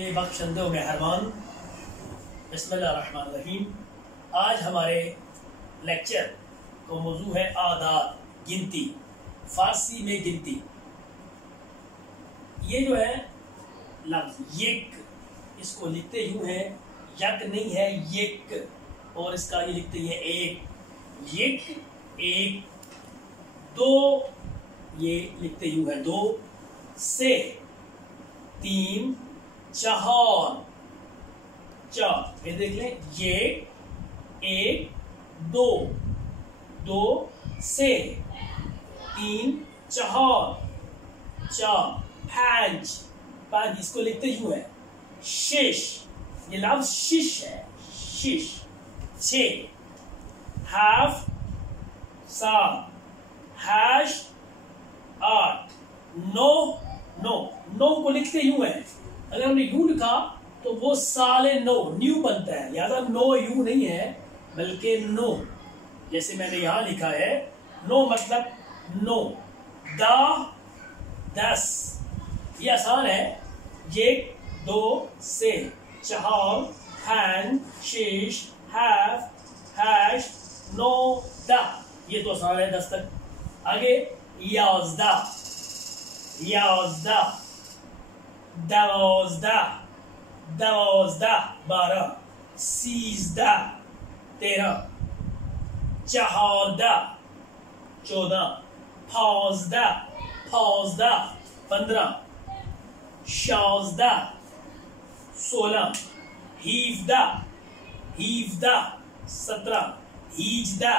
के बख्शंदे व मेहरबान। बिस्मिल्लाहिर्रहमानिर्रहीम। आज हमारे लेक्चर का मौजू है आदाद, गिनती, फारसी में गिनती। ये जो है लफ्ज यक, इसको लिखते यूं है, यक नहीं है यक, और इसका ये लिखते हैं एक, यक एक। दो, ये लिखते यूं है दो। से, तीन, चार, चार। फिर देख लें, ये एक, दो, दो से, तीन, चार, चार। पांच, पांच, इसको लिखते यूं है शिश, ये लफ्ज शिश है, शिश। छे, हाफ, सात, हैश, आठ। नौ, नौ, नौ को लिखते यूं है, अगर हमने यूं लिखा तो वो साले नौ, न्यू बनता है, याद है, नो यू नहीं है बल्कि नो। जैसे मैंने यहां लिखा है नो मतलब नो। दा, दस, ये आसान है। एक, दो से, चार, हैंड, शीश, हैफ, हैश, नो, दा, ये तो आसान है 10 तक। आगे याज़दा, याज़दा, दवाज़दा, दवाज़दा 12, सीज़दा 13, चहारदा 14, फाज़दा, फाज़दा 15, शाज़दा 16, हीफ़दा, हीफ़दा 17, हीजदा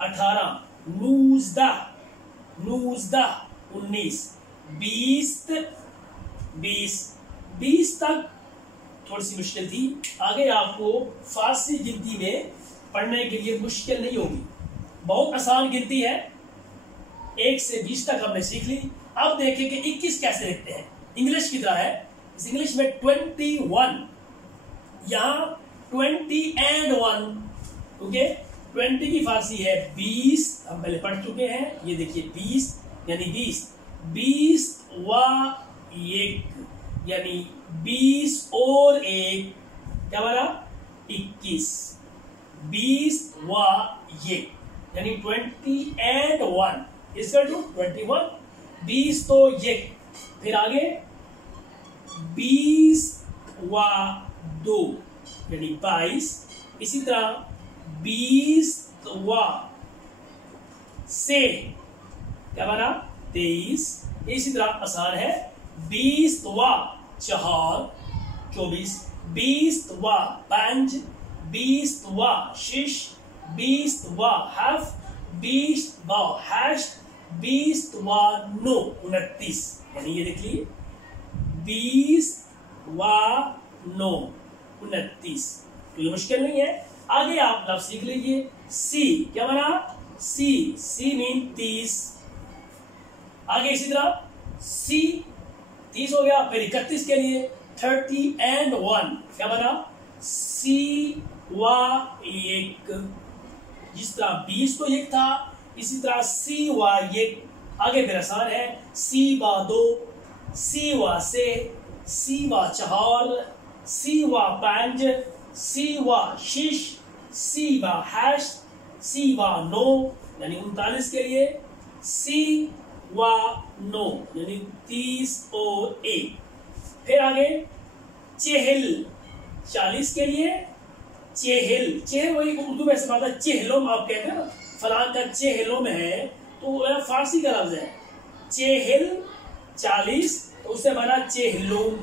18, नूज़दा, नूज़दा 19, बीस, बीस तक थोड़ी सी मुश्किल थी। आगे आपको फारसी गिनती में पढ़ने के लिए मुश्किल नहीं होगी, बहुत आसान गिनती है। 1 से 20 तक हमने सीख ली। अब देखें कि 21 कैसे लिखते हैं, इंग्लिश की तरह है। इस इंग्लिश में 21, यहां 20 and 1, ओके। 20 की फारसी है 20, हम पहले पढ़ चुके हैं। ये देखिए 20 यानी 20, 20 व एक यानी 20 और एक, क्या बना 21। 20 व एक यानी 20 and 1 इसका टू 21, 20 तो एक। फिर आगे 20 व 2 यानी 22। इसी तरह 20 व से, क्या बना 23। इसी तरह आसान है 20 व 4 24, 20 व 5, 20 व 6, 20 व हाफ, 20 व हैश, 20 व 9 29। यानी ये देख लीजिए 20 व 9 29। तो ये मुश्किल नहीं है। आगे आप लफ्ज सीख लीजिए। सी, क्या बना सी, सी मीन 30। आगे इसी तरह सी 30 हो गया। फिर 31 के लिए 30 and 1, क्या बना सी व एक। जिस तरह 20 तो एक था, इसी तरह सी व एक। आगे फिर आसान है सी व 2, सी व से, सी व 4, सी व 5, सी व 6, सी व हैश, सी व 9 यानी 39 के लिए, सी व 9 यानी 30 और 1। फिर आगे चेहल 40 के लिए, चेहल, चेहल वही उर्दू में ऐसे बात, चेहलोम आप कहते हैं ना, फलान का चेहलोम है, तो फारसी का लफ्ज है। चेहल 40, तो उससे बना चेहलोम,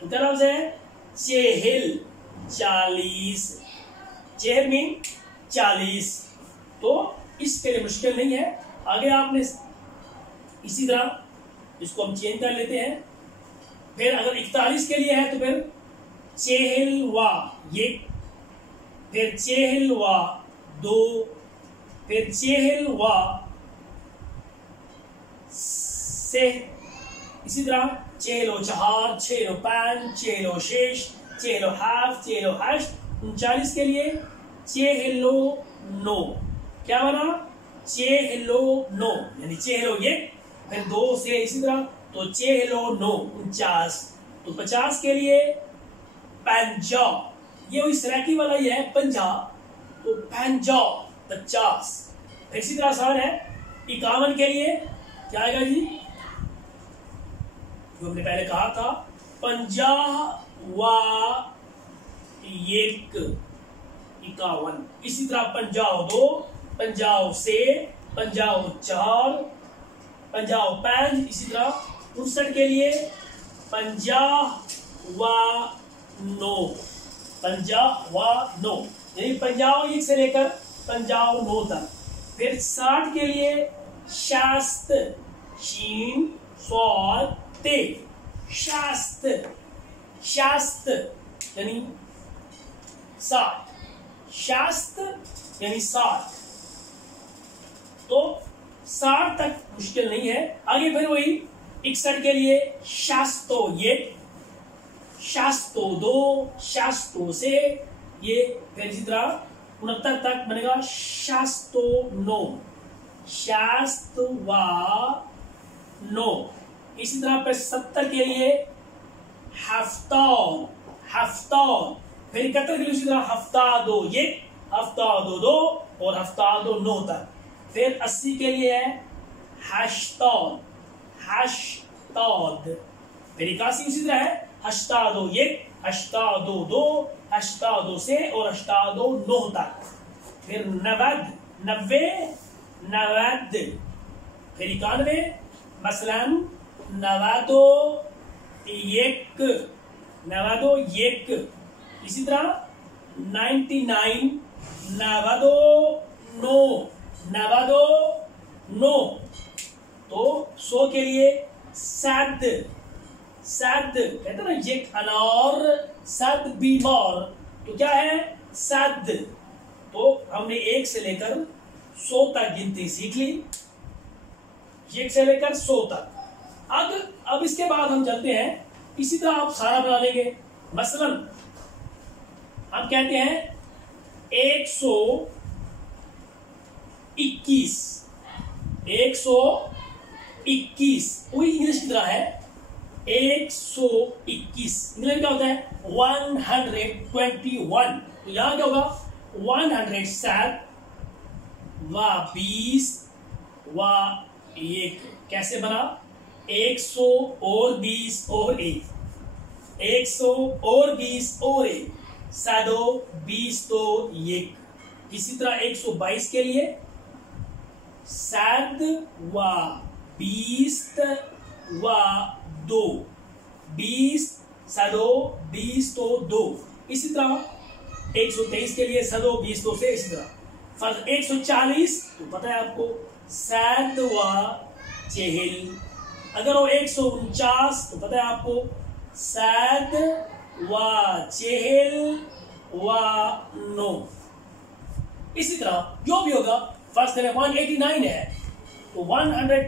तो क्या लफ्ज है चेहल 40। चेहल मीन 40, तो इसके लिए मुश्किल नहीं है। आगे आपने इसी तरह इसको हम चेंज कर लेते हैं। फिर अगर 41 के लिए है तो फिर चेहल व एक, फिर चेहल व 2, फिर चेहल व से। इसी तरह चेहलो 4, चेहलो 5, चेहलो 6, चेहलो हाफ, चेहलो हैश। 39 के लिए चेहलो 9, क्या बना चेहलो 9 यानी चेहलो एक। फिर 2 से इसी तरह तो 6 हेलो 9 49, तो 50 के लिए पंजा, ये वही सराकी वाला ही है पंजा, तो पंजा 50। फिर इसी तरह आसान है 51 के लिए क्या आएगा जी, जो हमने पहले कहा था 50 वा 1 51। इसी तरह 52 50 से 54 55। इसी तरह 59 के लिए 50 व 9 यानी 50 से लेकर 59 तक। फिर 60 के लिए शास्त शीन स्वाद ते, शास्त शास्त यानी 60, शास्त यानी 60। तो 60 तक मुश्किल नहीं है। आगे फिर वही 61 के लिए शास्तो 1 शास्तो 2 शास्तो से ये, फिर इसी तरह 69 तक बनेगा शास्तो 9 शास्तवा 9। इसी तरह पर 70 के लिए हफ्तान हफ्तान। फिर 71 के लिए इसी तरह हफ्ता 2 1 हफ्ता 2 2 और हफ्ता 2 9 तक। फिर 80 के लिए है हश्ताद हश्ताद। फिर 81 उसी तरह है हश्तादो 1 हश्तादो 2 हश्तादो से और हश्तादो 9 तक। फिर 90 90। फिर 91 मसलन 91। इसी तरह 99 92 तो 100 के लिए सद कहते हैं ना ये अनार सद बीमार, तो क्या है सद। तो हमने 1 से लेकर 100 तक गिनती सीख ली, 1 से लेकर 100 तक। अब इसके बाद हम चलते हैं, इसी तरह आप सारा बना लेंगे। मसलन हम कहते हैं 121 वही इंग्लिश की तरह है 121। इंग्लिश में क्या होता है 121। तो यहां क्या होगा 107 व 20 व 1। कैसे बना 100 और 20 और 1 100 और 20 और 1 सदो 20 तो 1। इसी तरह 122 के लिए सद व 20 व 2 20 सदो 20 तो 2। इसी तरह 123 के लिए सदो 20 तो से। इसी तरह 140 तो पता है आपको सद व चेहल। अगर वो 149 तो पता है आपको सद व चेहल व 9। इसी तरह जो भी होगा फर्स्ट करें 189 है तो 100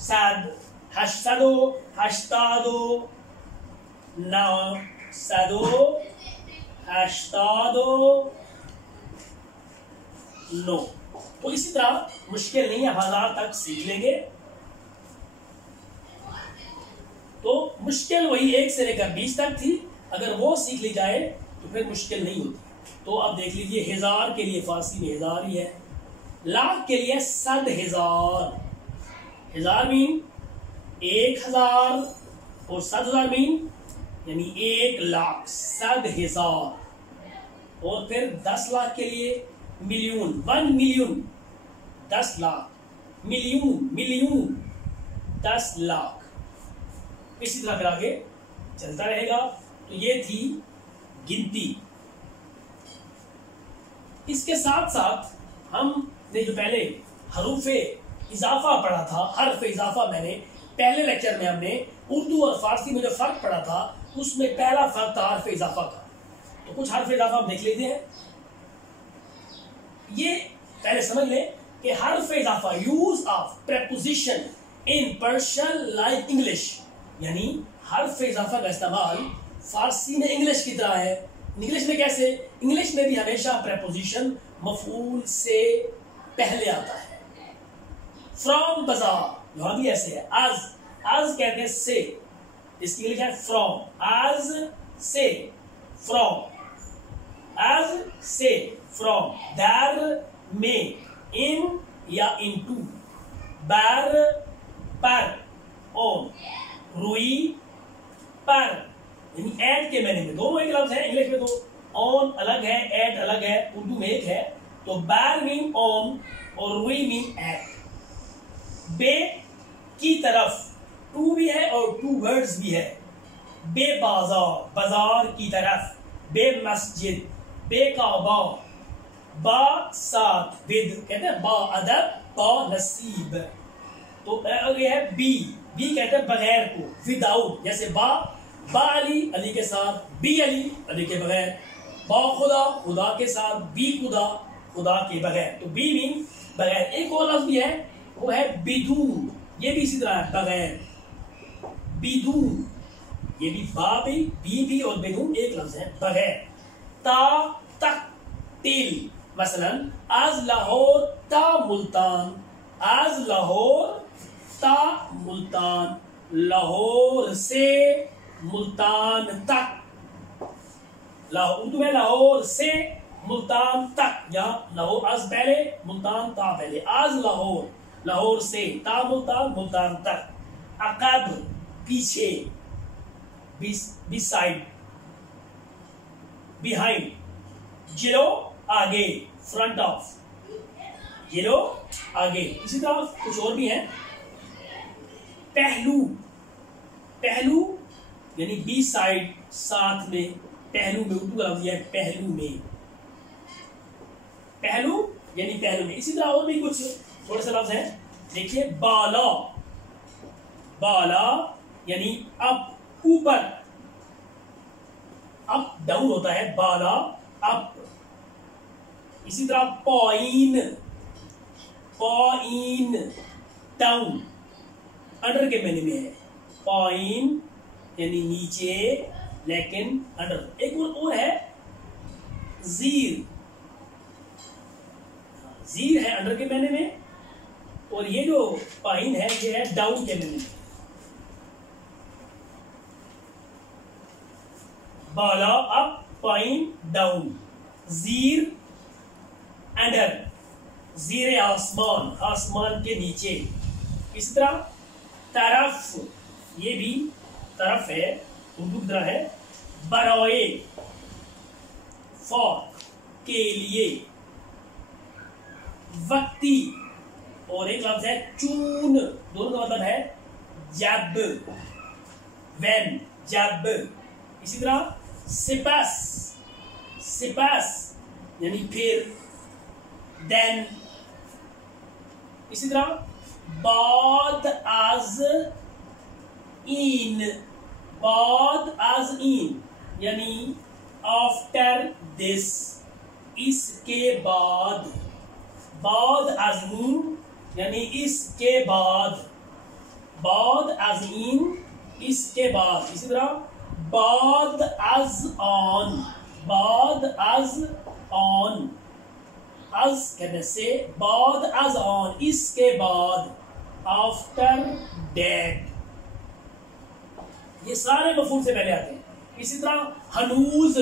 सद हश्तदो हश्तादो 9 सदो हश्तादो 9। तो इसी तरह मुश्किल नहीं है, 1000 तक सीख लेंगे। तो मुश्किल वही 1 से लेकर 20 तक थी, अगर वो सीख ली जाए तो फिर मुश्किल नहीं होती। तो अब देख लीजिए 1000 के लिए फारसी में 1000 ही है, लाख के लिए 7,000। 1000 मीन 1000 और 7,000 मीन यानी 1 लाख 7,000। और फिर 10 लाख के लिए million 1 million 10 lakh million 10 lakh. इसी तरह फिर आगे चलता रहेगा। तो ये थी गिनती। इसके साथ साथ हमने जो पहले हरूफे इजाफा पढ़ा था, हर्फ इजाफा मैंने पहले लेक्चर में हमने उर्दू और फारसी में जो फर्क पढ़ा था उसमें पहला फर्क था हर्फ इजाफा का। तो कुछ हर्फ इजाफा हम देख लेते हैं। ये पहले समझ लें कि हर्फ इजाफा use of preposition in Persian like English, यानी हर्फ इजाफा का इस्तेमाल फारसी में इंग्लिश की तरह है। इंग्लिश में कैसे? इंग्लिश में भी हमेशा प्रेपोजिशन मफूल से पहले आता है। फ्रॉम बाजार, यहां भी ऐसे है। आज कहते हैं से, इसकी इंग्लिश है फ्रॉम, आज से फ्रॉम, आज से फ्रॉम, दर में, इन या इनटू, बर पर, ऑन, रुई पर, यानी एट के मैंने में दोनों एक लफ्ज है, इंग्लिश में तो ऑन अलग है, एट अलग है, उर्दू में एक है, तो बैर मीन ऑन और रुई मीन एट। बे की तरफ, टू भी है और टू वर्ड्स भी है, बे बाजार, बाजार की तरफ, बे मस्जिद, बे काबा, बा साथ, विद कहते हैं बा अदब, बा नसीब, तो ये है बी, बी कहते हैं बगैर को, विदाउट, जैसे बा अली, अली के साथ, बी अली, अली के बगैर, बा खुदा, खुदा के साथ, बी खुदा, खुदा के बगैर, तो बी मीन बगैर। एक और लफ्ज भी है, वो है बिदून, ये भी इसी तरह है, बगैर, बिदून, ये भी बा भी, बी भी और बिदून एक लफ्ज है, बगैर। ता तक, टिल, मसलन आज लाहौर ता मुल्तान, आज लाहौर ता मुल्तान, लाहौर से मुल्तान तक, उर्दू में लाहौर से मुल्तान तक, यहाँ लाहौर आज पहले, मुल्तान ता पहले, आज लाहौर, लाहौर से, ता मुल्तान, मुल्तान तक। अकब पीछे, बिसाइड, बिहाइंड, जिलो आगे, फ्रंट ऑफ, जिलो आगे। इसी तरह कुछ और भी है, पहलू, पहलू यानी बी साइड, साथ में, पहलू में, उर्दू का लफ्ज है पहलू में, पहलू यानी पहलू में। इसी तरह और भी कुछ थोड़े से लफ्ज हैं, देखिए बाला, बाला यानी अप, ऊपर, अप डाउन होता है, बाला अप। इसी तरह पॉइन, पॉइन डाउन, अंडर के मैंने में है, पॉइन यानी नीचे लेकिन अंडर। एक और है जीर, जीर है अंडर के मैंने में, और ये जो पाइन है ये है डाउन के मैंने में। बाला अप, पाइन डाउन, जीर अंडर, जीरे आसमान, आसमान के नीचे। इस तरह तरफ, ये भी तरफ है, उर्दू की तरह है, बराए, फॉर, के लिए, वक्ती, और एक लफ्ज है चून, दोनों का मतलब है जब, व्हेन, जब। इसी तरह सिपस, सिपस यानी फिर, देन। इसी तरह बाद आज इन, बाद आज इन यानी आफ्टर दिस, इसके बाद, बाद आज इन यानी इसके बाद, बाद आज इन इसके बाद। इसी तरह बाद आज ऑन, बाद आज ऑन, आज कहने से, बाद आज ऑन इसके बाद, आफ्टर डेट, ये सारे मफूल से पहले आते हैं। इसी तरह हनूज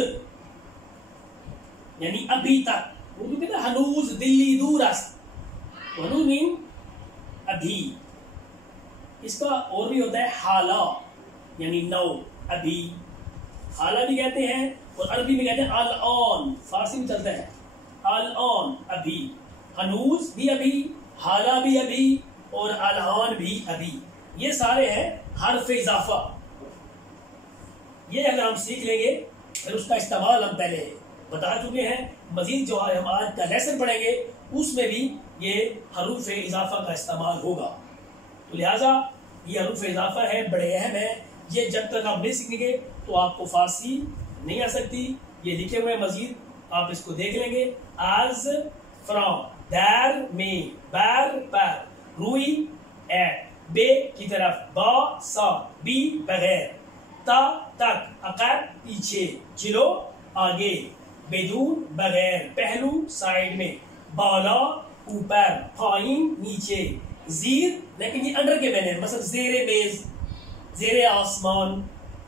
यानी अभी तक, उर्दू कहते हैं हनूज, दिल्ली दूर, हनूज मीन अभी। इसका और भी होता है हाला यानी नौ, अभी, हाला भी कहते हैं, और अरबी में कहते हैं अल ऑन, फारसी में चलता है अल ऑन, अभी। हनूज भी अभी, हाला भी अभी, और अल ऑन भी अभी। ये सारे हैं हर्फ इजाफा। ये अगर हम सीख लेंगे फिर उसका इस्तेमाल हम पहले बता चुके हैं। मजीद जो हम आज का लेसन पढ़ेंगे उसमें भी ये हरूफ इजाफा का इस्तेमाल होगा। तो लिहाजा ये हरूफ इजाफा है, बड़े अहम है। ये जब तक आप नहीं सीखेंगे तो आपको फारसी नहीं आ सकती। ये लिखे हुए मजीद आप इसको देख लेंगे। आज, फ्रॉम, दैर, में, बैर, पर, रुई, एट, बे की तरफ, बा सा, बी बगैर, ता तक, अकब पीछे, जिलो आगे, बेदून बगैर, पहलू साइड में, बाला ऊपर, फाइन नीचे, जीर लेकिन ये अंडर के मैंने, मतलब जेरे बेस, ज़ेरे आसमान,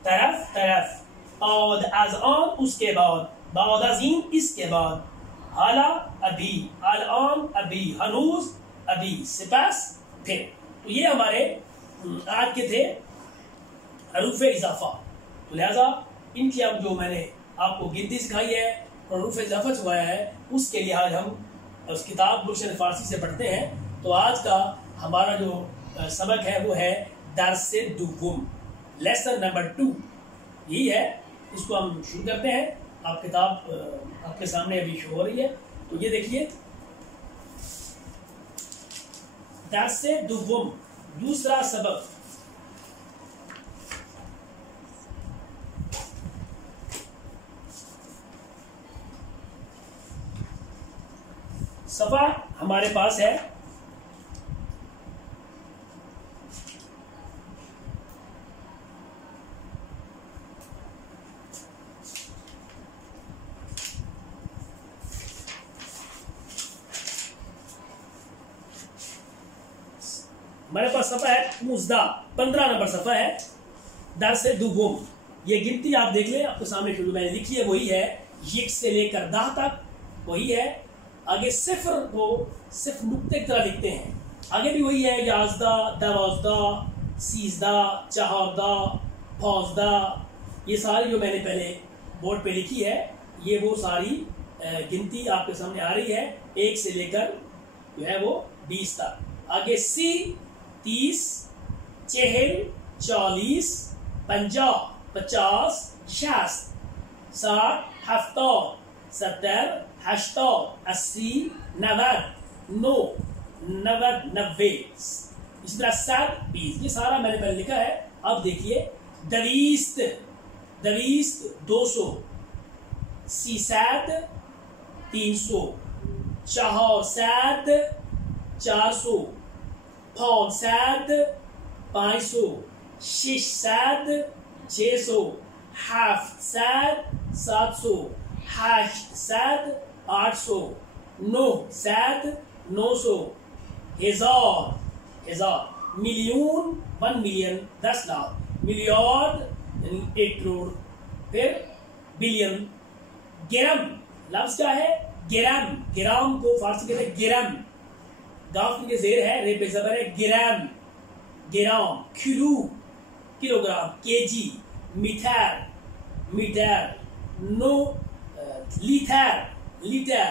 तरफ तरफ, और आज आन उसके बाद, बाद अजीम इसके बाद, हाला अभी, आन अभी, हनूज अभी, सिपास फिर। तो ये हमारे आज के थे हरूफ इजाफा। तो लिहाजा इनकी अब जो मैंने आपको गिनती सिखाई है और हरूफ इजाफा छुआया है, उसके लिए आज हम उस किताब गुलशन फारसी से पढ़ते हैं। तो आज का हमारा जो सबक है वो है दर्स दुगुम, लेसन नंबर 2 यही है। इसको हम शुरू करते हैं। आप किताब आपके सामने अभी शो हो रही है, तो ये देखिए, दर्स दुगुम, दूसरा सबक। सफा हमारे पास है हमारे पास सफा है मुजदा, 15 नंबर सफा है दर्स दुगुम। ये गिनती आप देख लें, आपके सामने शुरू मैंने लिखी है वही है, यक से लेकर दाह तक वही है। आगे सिफर को सिर्फ नुक्ते की तरह लिखते हैं, आगे भी वही है, याजदा, दवाजदा, सीजदा, चहारदा, फौजदा। ये सारी जो मैंने पहले बोर्ड पे लिखी है, ये वो सारी गिनती आपके सामने आ रही है, 1 से लेकर जो है वो 20 तक। आगे सी 30, चहल 40, 50, 50, 60, 60, 70, 70, 80, 80, 90, 90, इसी तरह 7, 20। ये सारा मैंने पहले लिखा है। अब देखिए, दवीस्त, दवीस्त 200, सीसैद 300, चहौसैद 400, फौसैद 500, शिशसैद 600, हफ्तसैद 700, हश्तसैद 800, नौसैद 900, हजार, हजार, million 1 million 10 lakh, milliard 1 crore, फिर बिलियन। गिरम लफ्ज क्या है? गिरम, गिराम को फारसी कहते हैं गिरम, गाफ के जेर है, रे पे जबर है, gram, gram. Kilo, kilogram, KG, metre, metre, no, litre, litre,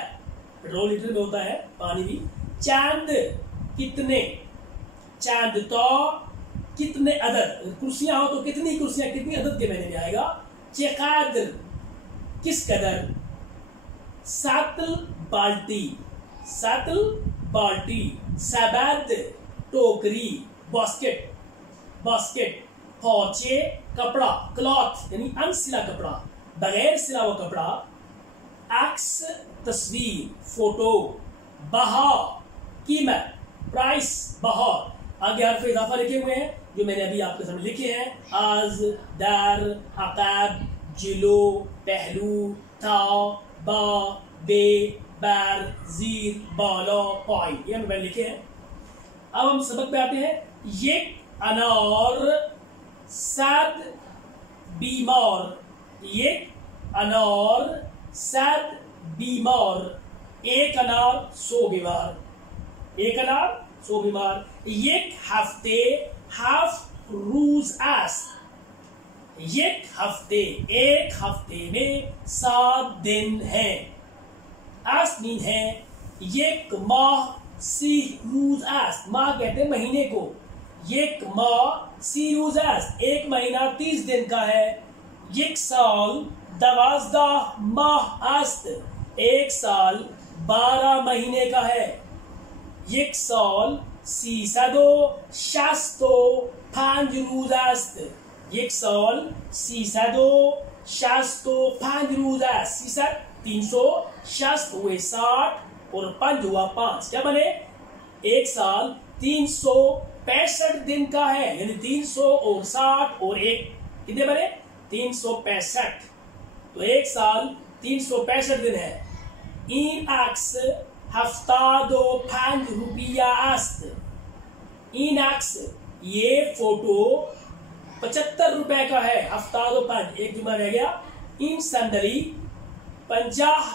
petrol litre में होता है, पानी भी। चांद, कितने, चांद तो कितने अदद, कुर्सियां हो तो कितनी कुर्सियां, कितनी अदद के महीने में आएगा। चेकादर, किस कदर। सातल, बाल्टी, सातल बाल्टी। सबद, टोकरी, बास्केट, बास्केट। पौचे, कपड़ा, क्लॉथ यानी अनसिला कपड़ा, बगैर सिला हुआ कपड़ा। अक्स, तस्वीर, फोटो। बहा, कीमत, प्राइस, बहा। आगे हर्फ इजाफा लिखे हुए हैं जो मैंने अभी आपके सामने लिखे हैं, आज, दर, अकब, जिलो, पहलू, था, बा, बे, बैर, जीर, बाला, पाई, ये मैंने लिखे हैं। अब हम सबक पे आते हैं। ये अनार, सद, बीमार। ये अनार, सद, बीमार। एक अनार 100 बीमार, एक अनार 100 बीमार। एक हफ्ते, हफ्त रोज अस्त, एक हफ्ते, एक हफ्ते में 7 दिन हैं। अस्त मीन है एक माह, सी रोज अस्त, माह कहते हैं महीने को। एक माह, सी रोज अस्त, एक महीना 30 दिन का है। एक साल, 12 माह अस्त, एक साल 12 महीने का है। एक साल, 365 रोज अस्त, एक साल 365 रोज अस्त। 360 हुए 60 और 5 हुआ 5, क्या बने? एक साल 365 दिन का है, यानी 300 और 60 और 1 कितने बने? 365। तो एक साल 365 दिन है। इन अक्स हफ्तादो 5 रुपया अस्त। इन अक्स, ये फोटो 75 रुपए का है। हफ्तादो पंज, एक जुमा रह गया। इन संदली 50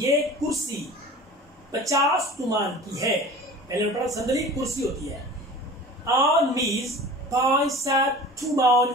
ये कुर्सी 50 तुमान की है। पहले पढ़ा, संदली कुर्सी होती है। आन मीज 500 तुमान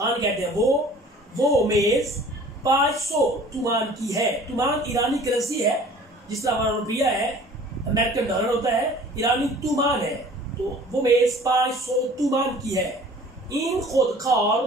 आन कहते हैं वो मेज 500 तुमान की है। तुमान ईरानी करेंसी है, जिस तरह हमारा रुपया है, अमेरिकन डॉलर होता है, ईरानी तुमान है। तो वो मेज 500 तुमान की है। इन खुदकार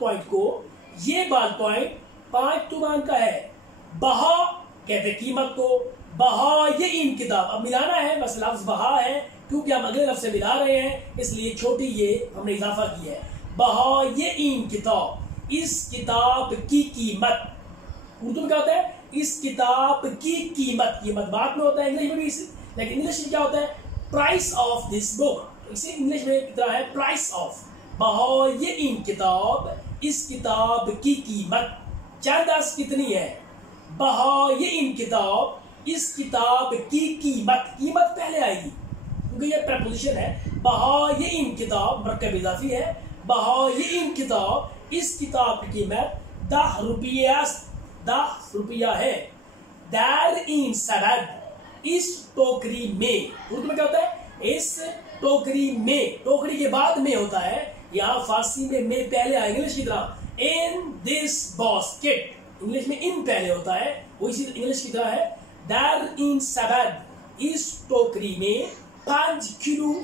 पॉइंट को, ये बॉल पॉइंट 5 तुमान का है। बहा कहते हैं कीमत को, बहा ये इन किताब, अब मिलाना है, बस लफ्ज बहा है क्योंकि हम अगले लफ्ज से मिला रहे हैं, इसलिए छोटी ये हमने इजाफा की है। बहा ये इन किताब, इस किताब की कीमत। उर्दू में क्या होता है? इस किताब की कीमत। कीमत बात में होता है, इंग्लिश में भी, लेकिन इंग्लिश में क्या होता है? Price of this book. इसे इंग्लिश में कितना है? Price of. बहा ये इन किताब, इस किताब की कीमत। चांदास कितनी है? बहा ये इन किताब, इस किताब की कीमत। कीमत पहले आएगी क्योंकि ये प्रपोजिशन है। बहा ये इन किताब, मरकब इजाफी है। बहा ये इन किताब, इस किताब की कीमत 10 रुपया, 10 रुपया है। दार इन सरद, इस टोकरी में। उर्दू में क्या होता है? इस टोकरी में। टोकरी के बाद में होता है, यहाँ फारसी में पहले आएगा, इंग्लिश की तरह। इन दिस बास्केट, इंग्लिश में इन पहले होता है, वो इसी इंग्लिश की तरह है। दार इन सरद, इस टोकरी में 5 किलो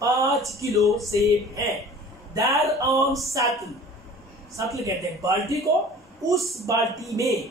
5 किलो सेब है। दार ऑन सतल, सतल कहते हैं बाल्टी को, उस बाल्टी में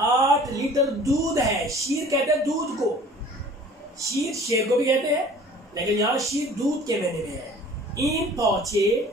8 लीटर दूध है। शीर कहते हैं दूध को, शीर शेर को भी कहते हैं, लेकिन यहाँ शीर दूध के मैंने में है। इन पहुंचे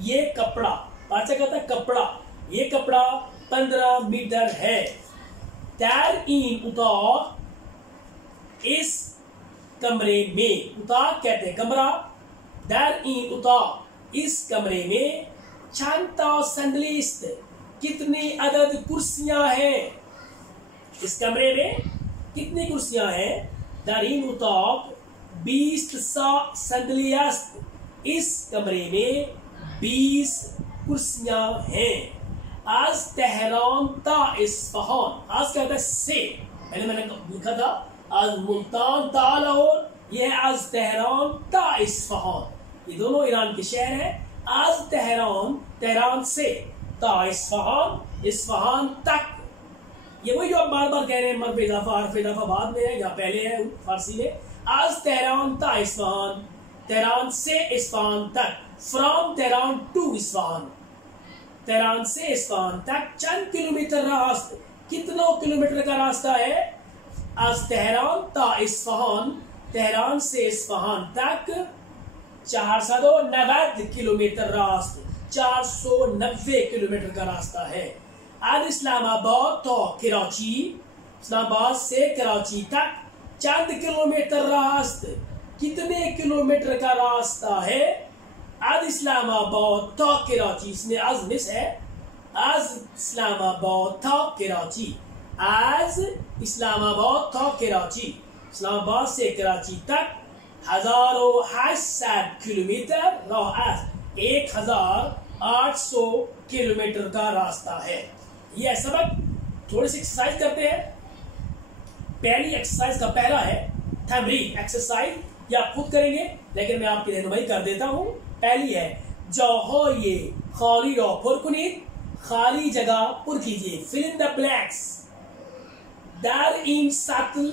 ये कपड़ा, पाचा कहता है कपड़ा, ये कपड़ा 15 मीटर है। त्यार इन उतार, इस कमरे में। उतार कहते हैं कमरा। दर इन उतार, इस कमरे में। छांता संदलिस्त, कितनी अदद कुर्सियां हैं? इस कमरे में कितनी कुर्सियां हैं? दर इन उतार 20 संदलिस्त, इस कमरे में 20 कुर्सियां हैं। आज तेहरान ता इस्फहान, आज कहता है से, पहले मैंने लिखा था आज मुल्तान ता लाहौर, ये है आज तेहरान ता इस्फहान, ये दोनों ईरान के शहर हैं। आज तेहरान, तेहरान से, ता इस्फहान, इस्फहान तक। ये वही जो आप बार बार कह रहे हैं, मर्फ इजाफा हर्फ इजाफा बाद में है या पहले है फारसी में। आज तेहरान ता इस्फहान, तेहरान से इस्फहान तक। From Tehran to Isfahan, Tehran से इस्फहान तक चंद किलोमीटर रास्ता, कितनों किलोमीटर का रास्ता है? आज तेहरान ता इस्फहान, तेहरान से इस्फहान तक 490 किलोमीटर रास्ता, 490 किलोमीटर का रास्ता है। आज इस्लामाबाद तो कराची, इस्लामाबाद से कराची तक चंद किलोमीटर रास्ता, कितने किलोमीटर का रास्ता है? आज इस्लामाबाद तो कराची, इसमें आज मिस है। आज इस्लामाबाद तो कराची, आज इस्लामाबाद तो कराची, इस्लामाबाद से कराची तक 1800 किलोमीटर राह, 1800 किलोमीटर का रास्ता है। ये सबक थोड़ी सी एक्सरसाइज करते हैं। पहली एक्सरसाइज का पहला है तमरीन एक्सरसाइज, ये आप खुद करेंगे, लेकिन मैं आपकी रहनुमाई कर देता हूं। पहली है जहाये खाली रा पुर कुनीत, खाली जगह पुर कीजिए, फिल इन द ब्लैंक्स। दर इन सतल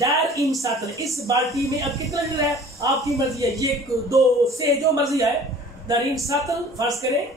दर इन सतल, इस बाल्टी में अब कितना लीटर है आपकी मर्जी है, 1 2 से जो मर्जी है। दर इन सतल फर्ज करें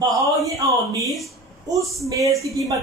बहा ये ऑन मीज, उस मेज की कीमत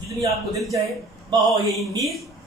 जितनी आपको दिल चाहे। बहा ये इन मीज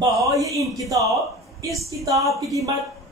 बहा ये इन किताब, इस किताब की कीमत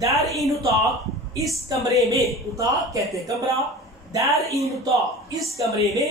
दर इन उताक, इस कमरे में, उताक कहते हैं कमरा। दर इन उताक, इस कमरे में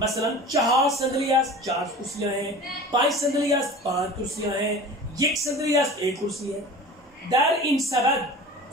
मसलन 4 संदलियास 4 कुर्सियां हैं, 5 संदलियास 5 कुर्सियां हैं, 1 संदलियास 1 कुर्सी है. Daarin sabad,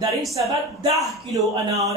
Daarin sabad 10 kilo अनार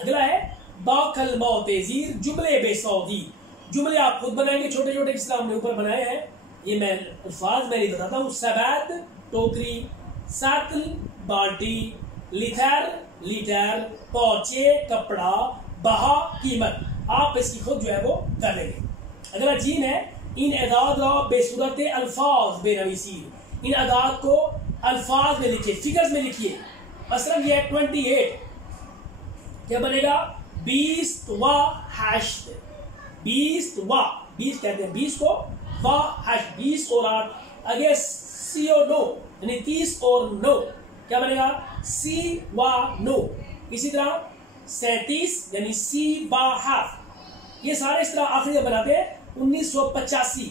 अगला है बाकल मोतेजीर, जुमले बेसौदी. जुमले आप खुद बनाएंगे, छोटे छोटे जिसका हमने ऊपर बनाए हैं, ये मैं अल्फाज मैं नहीं बताता हूँ. सबाद टोकरी, सातल बाल्टी, लिथर लीटर, पौचे कपड़ा, बहा कीमत. आप इसकी खुद जो है वो कर लेंगे. अगला जीन है इन अदाद बेसूरत अल्फाज बेनवीसीर. इन अदाद को अल्फाज में लिखिए, फिगर्स में लिखिए. मसलन ये है 28, क्या बनेगा 20 व हश्त. 20 व 20 कहते हैं 20 को, व हश्त 20 और 8. आगे सी और नो यानी 30 और 9, क्या बनेगा सी व नो. इसी तरह 37 यानी सी व हाफ. ये सारे इस तरह आखिरी बनाते हैं. 1985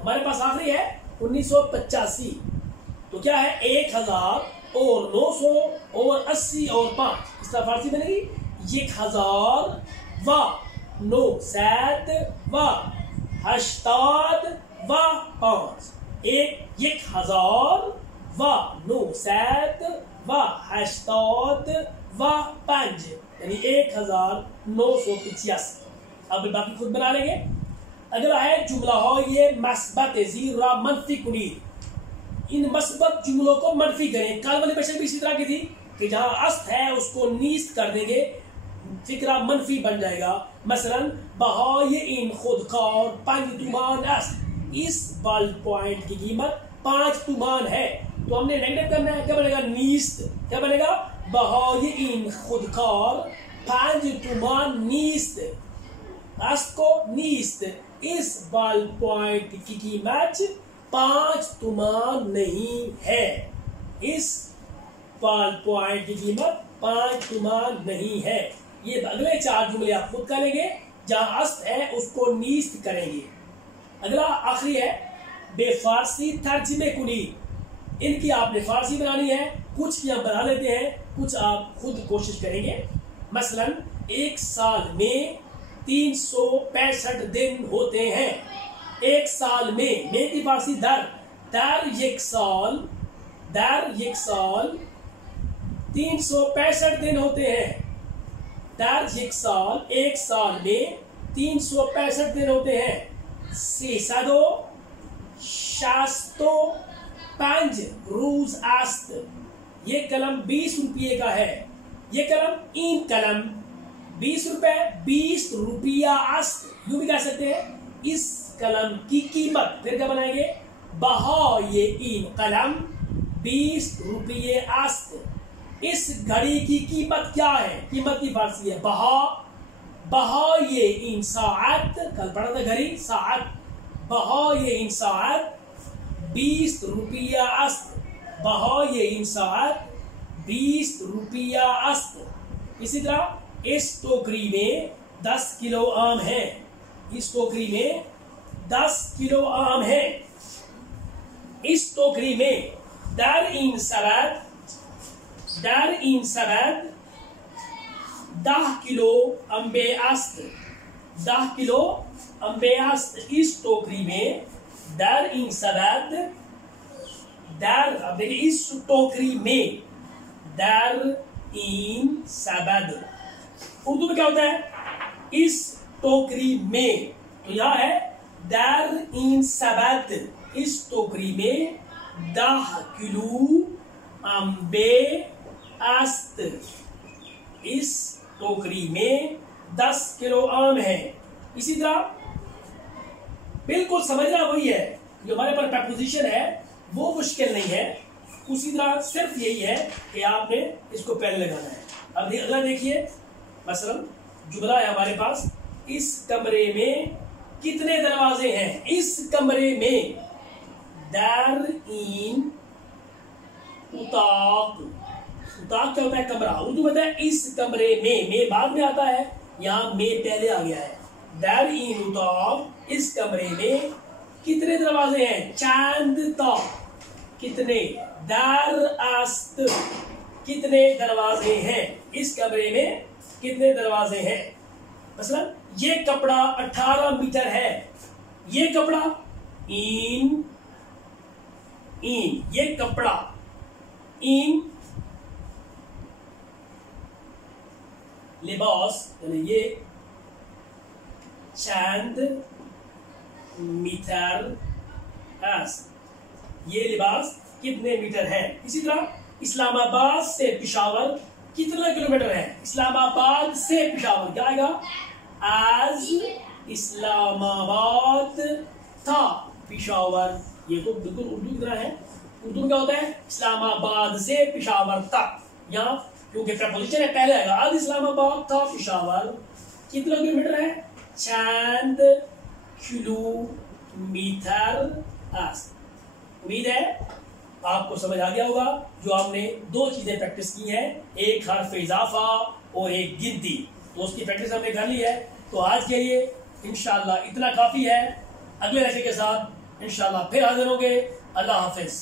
हमारे पास आखिरी है 1985. तो क्या है 1000 और 900 और 80 और 5. इस तरह फारसी बनेगी 1000 व 900 व 80 व 5. 1000 व 900 व 80 व 5 यानी 1985. अब बाकी खुद बना लेंगे. अगला है जुमला हो ये मस्बत जीरा मनफी कुनीर. इन मस्बत जुमलों को मनफी करें. कल वाली क्वेश्चन भी इसी तरह की थी कि जहां अस्त है उसको नीस्त कर देंगे, फिक्रा मनफी बन जाएगा. मसलन बहाए इन खुदकार 5 तुमान अस्त. इस बल्ब पॉइंट की कीमत 5 तुमान है. तो हमने नेगेटिव करना है, क्या बनेगा नीस्त. क्या बनेगा बहाए इन खुदकार 5 तुमान नीस्त. अस्त को नीस्त. इस बल्ब पॉइंट की कीमत 5 तुमान नहीं है. इस बल्ब पॉइंट की कीमत 5 तुमान नहीं है. ये अगले 4 जुमले आप खुद करेंगे, जहां अस्त है उसको नीस्त करेंगे. अगला आखिरी है बेफारसी तर्जमे कुनी. इनकी आपने फारसी बनानी है. कुछ की हम बना लेते हैं, कुछ आप खुद कोशिश करेंगे. मसलन एक साल में 365 दिन होते हैं. एक साल में की फारसी दर एक साल 365 दिन होते हैं. एक साल में 365 दिन होते हैं. 365 रोज आस्त. ये कलम 20 रुपये का है. ये कलम इन कलम 20 रुपए 20 रुपया अस्त. यूं भी कह सकते हैं. इस कलम की कीमत फिर क्या बनाएंगे बहा ये इन कलम 20 रुपये अस्त. इस घड़ी की कीमत क्या है. कीमत की फारसी है बहा ये इन सात. कल पढ़ा था घड़ी सात. बहा ये इन सात 20 रुपया अस्त. बहा ये इन सात 20 रुपया अस्त. इसी तरह इस टोकरी में 10 किलो आम है. इस टोकरी में 10 किलो आम है. इस टोकरी में दर इन सबद 10 किलो अम्बे अस्त. 10 किलो अम्बे अस्त. इस टोकरी में दर इन सबद अब देखिए इस टोकरी में दर इन सबद. उर्दू में क्या होता है इस टोकरी में. तो यह है दर इन सबद. इस टोकरी में 10 किलो अम्बे अस्त. इस टोकरी में 10 किलो आम है. इसी तरह बिल्कुल समझना वही है, जो हमारे पर प्रपोजिशन है वो मुश्किल नहीं है. उसी तरह सिर्फ यही है कि आपने इसको पहले लगाना है. अब अगला देखिए. मसलन जुमला है हमारे पास. इस कमरे में कितने दरवाजे हैं. इस कमरे में दर इन उताक. उताक क्या होता है कमरा. उर्दू में है इस कमरे में बाद में आता है, यहाँ में पहले आ गया है. दर इन उताक. इस कमरे में कितने दरवाजे हैं. चांद ताक. कितने. दर अस्त. कितने दरवाजे हैं. इस कमरे में कितने दरवाजे हैं। मसलन ये कपड़ा 18 मीटर है, ये कपड़ा इन ये कपड़ा इन लिबास यानी ये चंद मीटर ये लिबास कितने मीटर है। इसी तरह इस्लामाबाद से पेशावर कितना किलोमीटर है। इस्लामाबाद से पेशावर क्या आएगा, आज इस्लामाबाद था पेशावर। ये तो बिल्कुल उर्दू की तरह है। उर्दू में क्या होता है, इस्लामाबाद से पेशावर तक, यहाँ क्योंकि प्रपोजिशन है पहले आएगा। आज इस्लामाबाद था पेशावर कितना किलोमीटर है, चंद किलोमीटर। उम्मीद है आपको समझ आ गया होगा। जो आपने दो चीजें प्रैक्टिस की हैं, एक हर्फ इजाफा और एक गिनती, तो उसकी प्रैक्टिस हमने कर ली है। तो आज के लिए इंशाअल्लाह इतना काफी है। अगले लेक्चर के साथ इंशाअल्लाह फिर हाजिर होंगे। अल्लाह हाफिज।